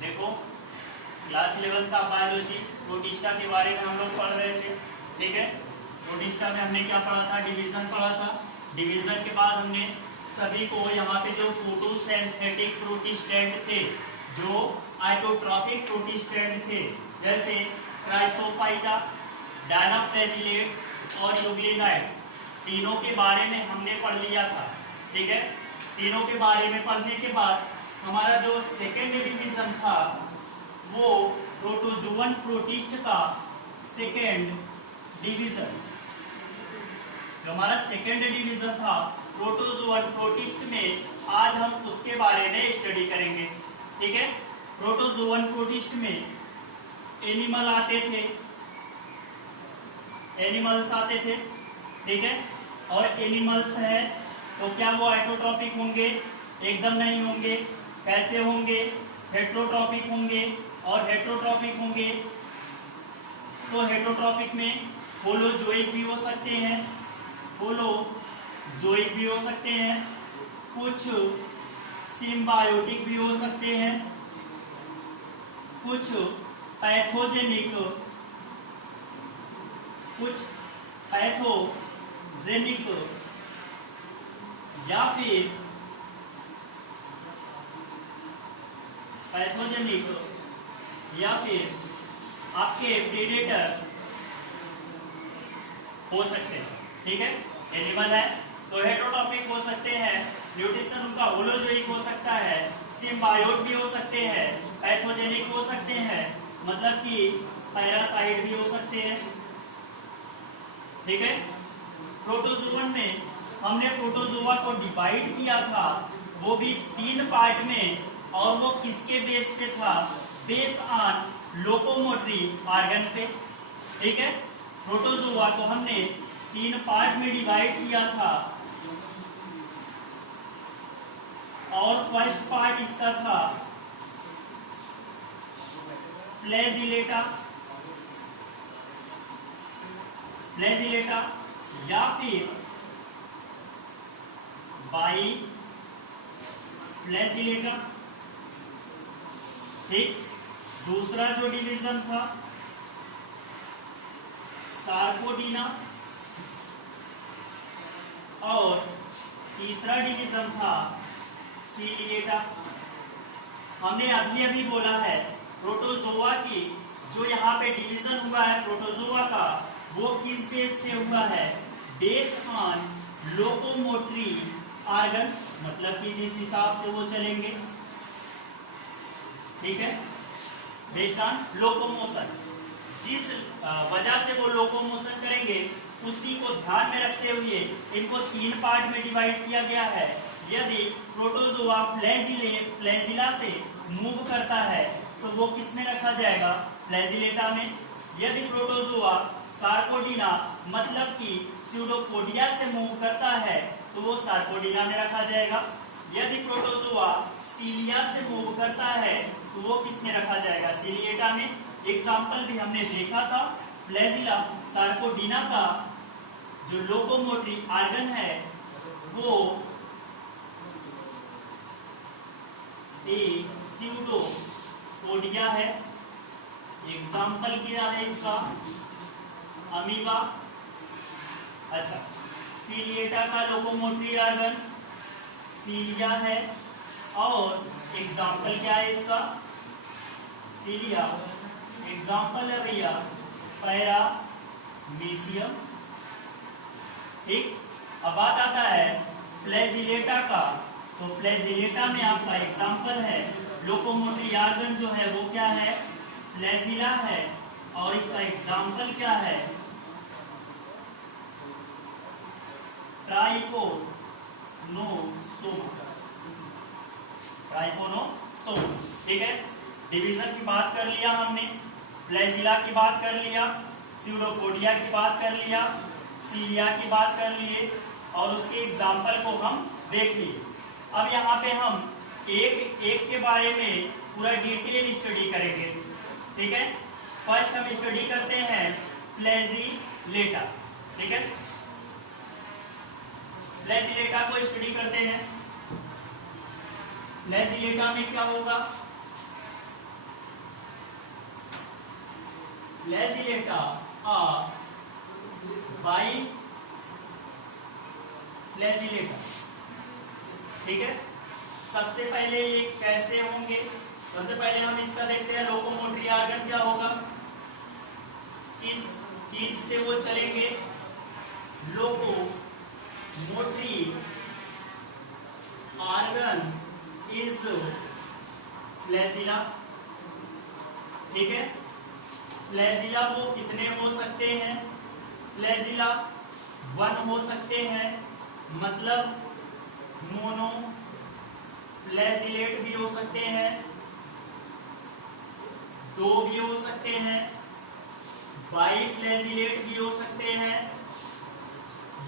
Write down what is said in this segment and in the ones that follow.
देखो क्लास 11 का biology protista के बारे में हम लोग पढ़ रहे थे। ठीक है, प्रोटिस्टा में हमने क्या पढ़ा था? डिवीजन पढ़ा था। डिवीजन के बाद हमने सभी को यहाँ पे जो फोटोसिंथेटिक प्रोटिस्टेंट थे, जो आइसोट्रॉपिक प्रोटिस्टेंट थे, जैसे क्राइसोफाइटा, डायनाफ्लैजिलेट और यूग्लिनाइड्स, तीनों के बारे में हमने पढ़ लिया था। ठीक है, तीनों के बारे में पढ़ने के बाद हमारा जो सेकेंड डिवीजन था वो प्रोटोजोवन प्रोटिस्ट का सेकेंड डिवीजन, जो हमारा सेकेंड डिवीजन था प्रोटोजोवन प्रोटिस्ट में, आज हम उसके बारे में स्टडी करेंगे। ठीक है, प्रोटोजोवन प्रोटिस्ट में एनिमल आते थे, एनिमल्स आते थे। ठीक है, और एनिमल्स है तो क्या वो आइसोट्रॉपिक होंगे? एकदम नहीं होंगे। कैसे होंगे? हेटेरोट्रॉपिक होंगे। और हेटेरोट्रॉपिक होंगे तो हेटेरोट्रॉपिक में होलोजोइक भी हो सकते हैं, होलोजोइक भी हो सकते हैं, कुछ सिम्बायोटिक भी हो सकते हैं, कुछ पैथोजेनिक, या फिर पैथोजेनिक या फिर आपके प्रेडेटर हो सकते हैं। ठीक है, एनिमल है तो हेटेरोट्रॉपिक हो सकते हैं, न्यूट्रिशन उनका होलोजोइक हो सकता है, सिम्बायोट भी हो सकते हैं, पैथोजेनिक हो सकते हैं, मतलब कि पैरासाइट भी हो सकते हैं। ठीक है, प्रोटोजोवन में हमने प्रोटोजोआ को डिवाइड किया था, वो भी 3 पार्ट में, और वो किसके बेस पे था? बेस ऑन लोकोमोटरी ऑर्गन पे। ठीक है, प्रोटोजोआ को हमने 3 पार्ट में डिवाइड किया था, और फर्स्ट पार्ट इसका था फ्लैजिलेटा, या फिर बाई फ्लैजिलेटा। ठीक, दूसरा जो डिवीजन था सार्कोडीना, और तीसरा डिवीजन था सीलिएटा। हमने अभी बोला है प्रोटोजोआ की जो यहाँ पे डिवीजन हुआ है प्रोटोजोआ का, वो किस बेस पे हुआ है? बेस ऑन लोकोमोटरी ऑर्गन, मतलब कि जिस हिसाब से वो चलेंगे। ठीक है, बेस्ड ऑन लोकोमोशन, जिस वजह से वो लोकोमोशन करेंगे उसी को ध्यान में रखते हुए इनको 3 पार्ट में डिवाइड किया गया है। यदि प्रोटोजोआ फ्लैजिला से मूव करता है तो वो किस में रखा जाएगा? फ्लैजिलेटा में। यदि प्रोटोजोआ सार्कोडीना मतलब कि स्यूडोपोडिया से मूव करता है तो वो सार्कोडीना में रखा जाएगा। यदि प्रोटोजोआ सीलिया से मूव करता है तो वो किस में रखा जाएगा? सीलिएटा में। एग्जाम्पल भी हमने देखा था, फ्लैजिला सार्कोडीना का जो लोकोमोटरी ऑर्गन है वो एक स्यूडोपोडिया है। एग्जाम्पल क्या है इसका? अमीबा। अच्छा, सीलिएटा का लोकोमोटरी ऑर्गन सीलिया है, और एग्जाम्पल क्या है इसका? सीलिया। एग्जाम्पल है भैया पैरामीशियम। ठीक, अब बात आता है फ्लैजिलेटा का, तो फ्लैजिलेटा में आपका एग्जाम्पल है लोकोमोटरी ऑर्गन जो है वो क्या है? फ्लैजिला है, और इसका एग्जाम्पल क्या है? ट्राइकोनोसोम। ठीक है, डिवीजन की बात कर लिया हमने, फ्लैजिला की बात कर लिया, स्यूडोपोडिया की बात कर लिया, सीलिया की बात कर लिए, और उसके एग्जाम्पल को हम देख लिए। अब यहाँ पे हम एक एक के बारे में पूरा डिटेल स्टडी करेंगे। ठीक है, फर्स्ट हम स्टडी करते हैं फ्लैजिलेटा। ठीक है, फ्लैजिलेटा को स्टडी करते हैं। फ्लैजिलेटा में क्या होगा? फ्लैजिलेटा आर बाई फ्लैजिलेटा। ठीक है, सबसे पहले ये कैसे होंगे? सबसे पहले हम इसका देखते हैं लोकोमोटरी ऑर्गन क्या होगा, किस चीज से वो चलेंगे। Locomotory organ is flagella. ठीक है, फ्लैजिला वो कितने हो सकते हैं? फ्लैजिला 1 हो सकते हैं, मतलब मोनो फ्लैजिलेट भी हो सकते हैं, 2 भी हो सकते हैं, बाई फ्लैजिलेट भी हो सकते हैं,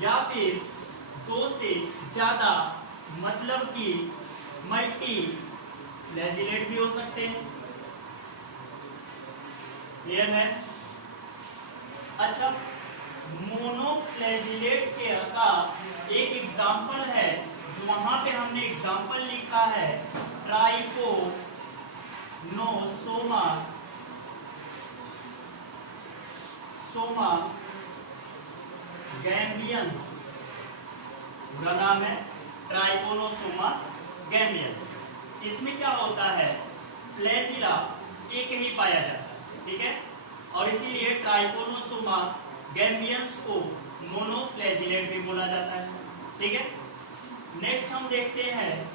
या फिर 2 से ज्यादा, मतलब कि मल्टी फ्लैजिलेट भी हो सकते हैं। क्लियर है? अच्छा, मोनोफ्लैजिलेट के का एक एग्जाम्पल है, जो वहां पे हमने एग्जाम्पल लिखा है, ट्राइकोनोसोमा गैम्बियंस, पूरा नाम है ट्राइकोनोसोमा गैम्बियंस। इसमें क्या होता है, फ्लैजिला एक ही पाया जाता है। ठीक है, और इसीलिए ट्राइकोनोसोमा गैम्बियंस को मोनोफ्लैजिलेट भी बोला जाता है। ठीक है, नेक्स्ट हम देखते हैं।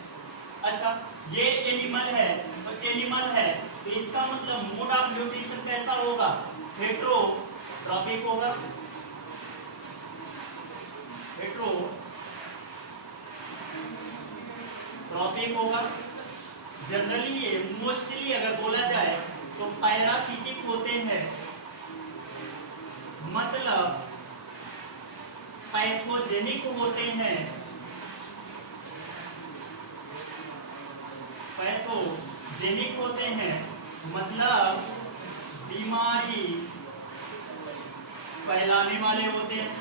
अच्छा, ये एनिमल है, तो एनिमल है तो इसका मतलब मोड ऑफ न्यूट्रिशन कैसा होगा? हेट्रोट्रॉपिक होगा। हेट्रोट्रॉपिक होगा। जनरली ये मोस्टली अगर बोला जाए तो पैरासिटिक होते हैं, मतलब पैथोजेनिक होते हैं। पैथोजेनिक होते हैं मतलब बीमारी फैलाने वाले होते हैं।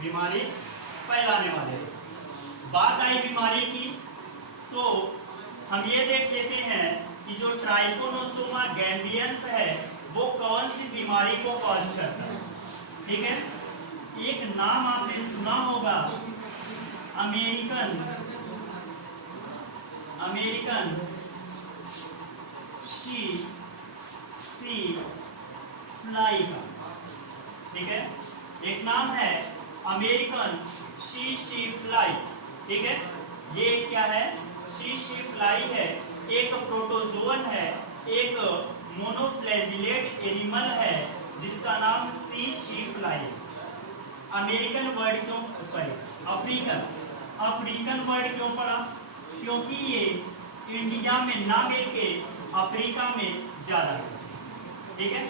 बीमारी फैलाने वाले। बात आई बीमारी की, तो हम ये देख लेते हैं कि जो ट्राइकोनोसोमा गैम्बियंस है वो कौन सी बीमारी को कॉज करता है। ठीक है, एक नाम आपने सुना होगा, अमेरिकन शी फ्लाई का। ठीक है, एक नाम है अमेरिकन शी फ्लाई। ठीक है, ये क्या है? शी फ्लाई है, एक प्रोटोजोन है, एक मोनोफ्लैजिलेट एनिमल है जिसका नाम शी फ्लाई है। अमेरिकन वर्ड क्यों, सॉरी अफ्रीकन वर्ड क्यों पड़ा? क्योंकि ये इंडिया में ना मिलके अफ्रीका में ज्यादा है। ठीक है,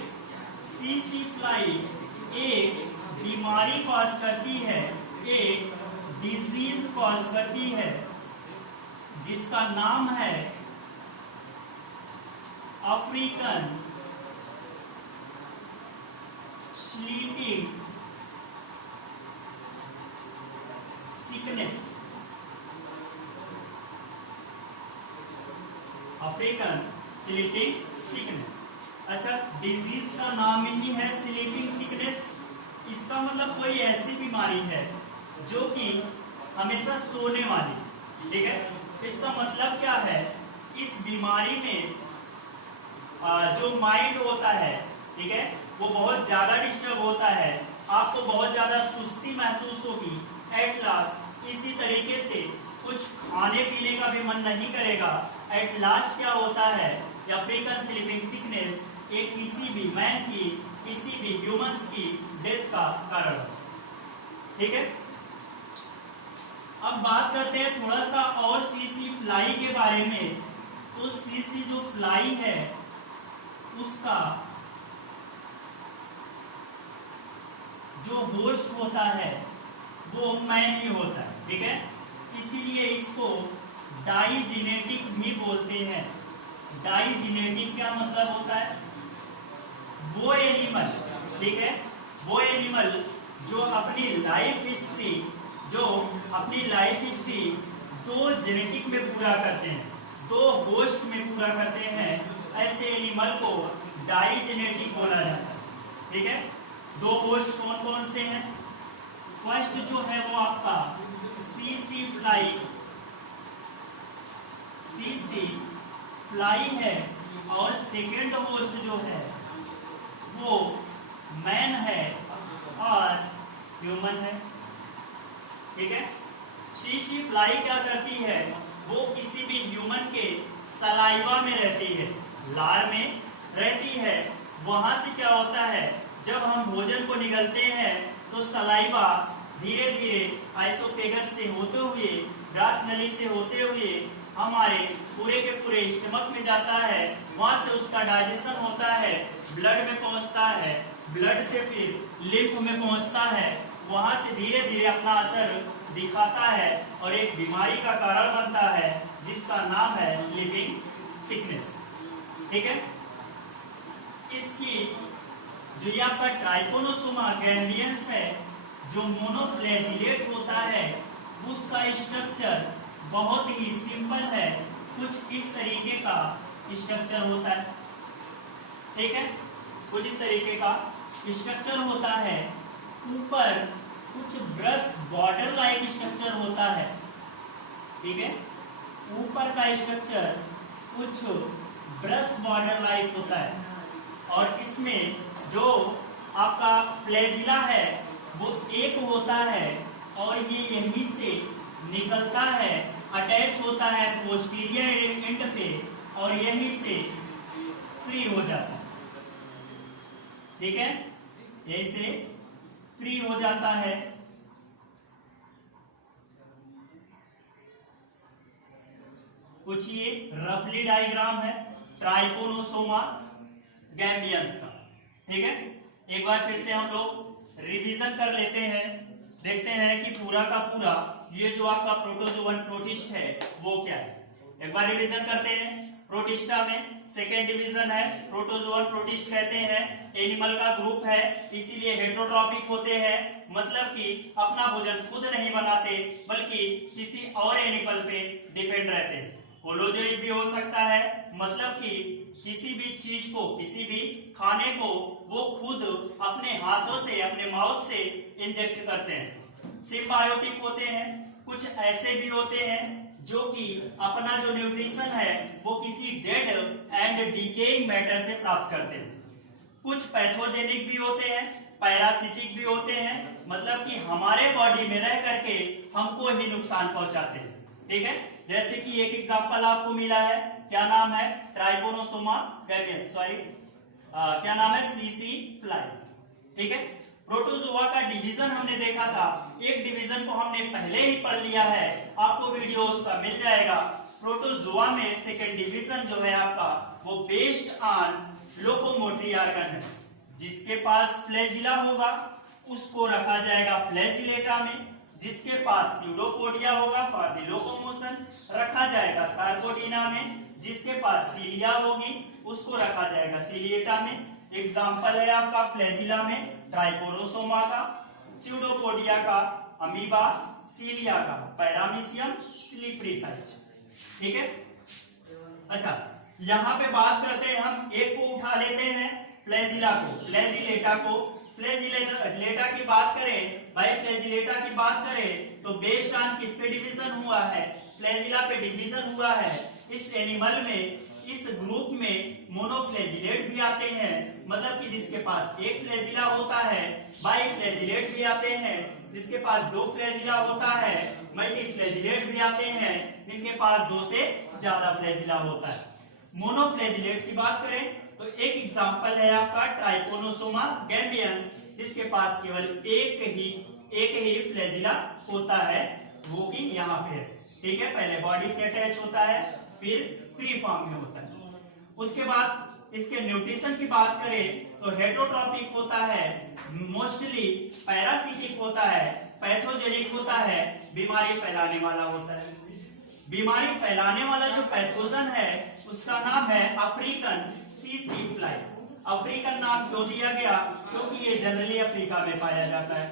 शी फ्लाई एक बीमारी कॉज करती है, एक डिजीज कॉज करती है जिसका नाम है African sleeping sickness. African sleeping sickness. अच्छा, डिजीज का नाम ही है स्लीपिंग सिकनेस। इसका मतलब कोई ऐसी बीमारी है जो कि हमेशा सोने वाली। ठीक है, इसका मतलब क्या है? इस बीमारी में जो माइंड होता है, ठीक है, वो बहुत ज्यादा डिस्टर्ब होता है, आपको बहुत ज्यादा सुस्ती महसूस होगी। एट लास्ट इसी तरीके से कुछ खाने पीने का भी मन नहीं करेगा। एट लास्ट क्या होता है? अफ्रीकन स्लीपिंग सिकनेस एक किसी भी मैन की, किसी भी ह्यूमंस की डेथ का कारण। ठीक है, अब बात करते हैं थोड़ा सा और शी फ्लाई के बारे में। तो शी जो फ्लाई है उसका जो होस्ट होता है वो मैन ही होता है। ठीक है, इसीलिए इसको डाइजेनेटिक भी बोलते हैं। डाइजेनेटिक क्या मतलब होता है? वो एनिमल, ठीक है, वो एनिमल जो अपनी लाइफ हिस्ट्री 2 जेनेटिक में पूरा करते हैं। 2 होस्ट में पूरा करते हैं, ऐसे एनिमल को डाइजेनेटिक बोला जाता है। ठीक है, 2 होस्ट कौन कौन से हैं? फर्स्ट जो है वो आपका सीसी फ्लाई है, और सेकेंड होस्ट जो है वो मैन है और ह्यूमन है। ठीक है, सीसी फ्लाई क्या करती है, वो किसी भी ह्यूमन के सलाइवा में रहती है, लार में रहती है। वहां से क्या होता है, जब हम भोजन को निगलते हैं तो सलाइवा धीरे धीरे आइसोफेगस से होते हुए, ग्रास नली से होते हुए हमारे पूरे के पूरे स्टमक में जाता है। वहां से उसका डाइजेशन होता है, ब्लड में पहुंचता है, ब्लड से फिर लिम्फ में पहुंचता है, वहां से धीरे धीरे अपना असर दिखाता है और एक बीमारी का कारण बनता है जिसका नाम है स्लीपिंग सिकनेस। ठीक है, इसकी जो ये आपका ट्राइकोनोसोमा गैम्बियंस है, जो मोनोफ्लैजिलेट होता है, उसका स्ट्रक्चर बहुत ही सिंपल है, कुछ इस तरीके का स्ट्रक्चर होता है। ठीक है, कुछ इस तरीके का स्ट्रक्चर होता है, ऊपर कुछ ब्रश बॉर्डर लाइक स्ट्रक्चर होता है। ठीक है, ऊपर का स्ट्रक्चर कुछ ब्रश बॉर्डर लाइक होता है, और इसमें जो आपका फ्लैजिला है वो एक होता है, और ये यहीं से निकलता है, अटैच होता है पोस्टीरियर एंड पे, और यहीं से फ्री हो जाता है। ठीक है, यहीं से फ्री हो जाता है। कुछ ये रफली डायग्राम है ट्राइकोनोसोमा गैम्बियंस का। ठीक है, एक बार फिर से हम लोग रिवीजन कर लेते हैं, देखते हैं कि पूरा का पूरा ये जो आपका प्रोटोजोवन प्रोटिस्ट है वो क्या है। एक बार रिवीजन करते हैं। प्रोटिस्टा में सेकेंड डिवीजन है, प्रोटोजोवन प्रोटिस्ट कहते हैं, एनिमल का ग्रुप है, इसीलिए हेटेरोट्रॉपिक होते हैं, मतलब कि अपना भोजन खुद नहीं बनाते बल्कि किसी और एनिमल पे डिपेंड रहते हैं। होलोजोइक भी हो सकता है, मतलब कि किसी भी चीज को, किसी भी खाने को वो खुद अपने हाथों से, अपने माउथ से इंजेक्ट करते हैं। सिम्बायोटिक होते हैं, कुछ ऐसे भी होते हैं जो कि अपना जो न्यूट्रिशन है वो किसी डेड एंड डिकेइंग मैटर से प्राप्त करते हैं। कुछ पैथोजेनिक भी होते हैं, पैरासिटिक भी होते हैं, मतलब कि हमारे बॉडी में रह करके हमको ही नुकसान पहुंचाते हैं। ठीक है, जैसे कि एक एग्जांपल आपको मिला है, क्या नाम है, ट्राइकोनोसोमा गैम्बियंस, क्या नाम है, सीसी फ्लाई। ठीक है, प्रोटोजोआ का डिवीजन हमने देखा था, एक डिवीजन को हमने पहले ही पढ़ लिया है, आपको वीडियो उसका मिल जाएगा। प्रोटोजोआ में सेकेंड डिवीजन जो है आपका वो बेस्ड ऑन लोकोमोटरी ऑर्गन है। जिसके पास फ्लैजिला होगा उसको रखा जाएगा फ्लैजिलेटा में, जिसके पास स्यूडोपोडिया होगा फॉर द लोकोमोशन रखा जाएगा सार्कोडीना में, जिसके पास सीलिया होगी उसको रखा जाएगा सीलिएटा में। एग्जाम्पल है आपका फ्लैजिला में ट्राइकोनोसोमा का, स्यूडोपोडिया का अमीबा, सीलिया का पैरामीशियम, स्लीपरी साइट। ठीक है, अच्छा यहाँ पे बात करते हैं, हम एक को उठा लेते हैं फ्लैजिला को, फ्लैजिलेटा को। फ्लैजिलेटा की बात करें भाई, फ्लैजिलेटा की बात करें तो बेस्ड ऑन किस पे डिवीजन हुआ है, फ्लैजिला पे डिवीजन हुआ है। इस एनिमल में, इस ग्रुप में मोनोफ्लैजिलेट भी आते हैं, मतलब कि जिसके पास एक फ्लैजिला होता है, बाई फ्लैजिलेट भी आते हैं जिसके पास 2 फ्लैजिला होता है, मल्टीफ्लैजिलेट भी आते हैं जिनके पास 2 से ज्यादा फ्लैजिला होता है। मोनोफ्लैजिलेट की बात करें तो एक एग्जांपल है आपका ट्राइकोनोसोमा गैम्बियंस, जिसके पास केवल एक ही फ्लैजिला होता है, वो कि यहाँ पे है। ठीक है, पहले बॉडी से अटैच होता है, फिर फ्री फॉर्म में होता है। उसके बाद इसके न्यूट्रिशन की बात करें तो हेटेरोट्रॉपिक होता है, मोस्टली पैरासिटिक होता है, पैथोजेनिक होता है, बीमारी फैलाने वाला होता है। बीमारी फैलाने वाला जो पैथोजन है उसका नाम है अफ्रीकन सीसी फ्लाई। अफ्रीकन नाम क्यों दिया गया, क्योंकि ये जनरली अफ्रीका में पाया जाता है।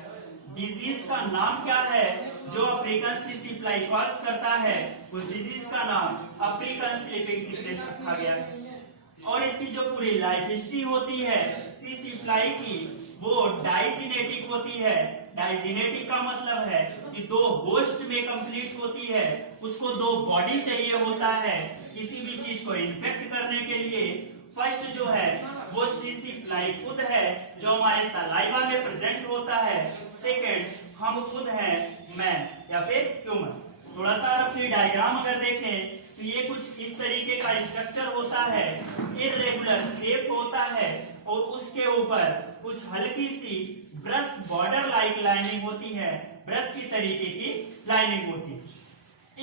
डिजीज का नाम क्या है, जो अफ्रीकन सीसी फ्लाई कॉज करता है उस डिजीज का नाम अफ्रीकन स्लीपिंग सिकनेस रखा गया है। और इसकी जो पूरी लाइफ हिस्ट्री होती है सीसी फ्लाई की वो डाइजिनेटिक होती है। डाइजिनेटिक का मतलब है कि दो होस्ट में कंप्लीट होती है, उसको दो बॉडी चाहिए होता है किसी भी चीज को इन्फेक्ट करने के लिए। फर्स्ट जो है वो सीसी फ्लाई खुद है जो हमारे सलाइवा में प्रेजेंट होता है। सेकेंड हम खुद हैं मैन या फिर ह्यूमन। थोड़ा सा रफली डायग्राम अगर देखें तो ये कुछ इस तरीके का स्ट्रक्चर होता है, इररेगुलर शेप होता है और उसके ऊपर कुछ हल्की सी ब्रश बॉर्डर लाइक लाइनिंग होती है, ब्रश की तरीके की लाइनिंग होती है।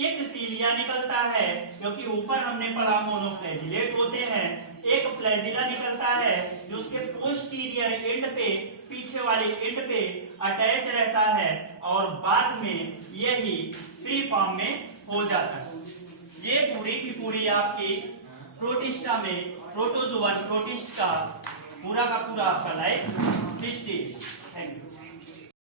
एक सीलिया निकलता है क्योंकि ऊपर हमने पढ़ा मोनोफ्लैजिलेट होते हैं। एक फ्लैजिला निकलता है जो उसके पोस्टीरियर एंड पे पीछे वाले एंड पे अटैच रहता है और बाद में यही फ्री फॉर्म में हो जाता है। ये पूरी की पूरी आपकी प्रोटिस्टा में प्रोटोजोवन प्रोटिस्ट का पूरा आपका लाइफ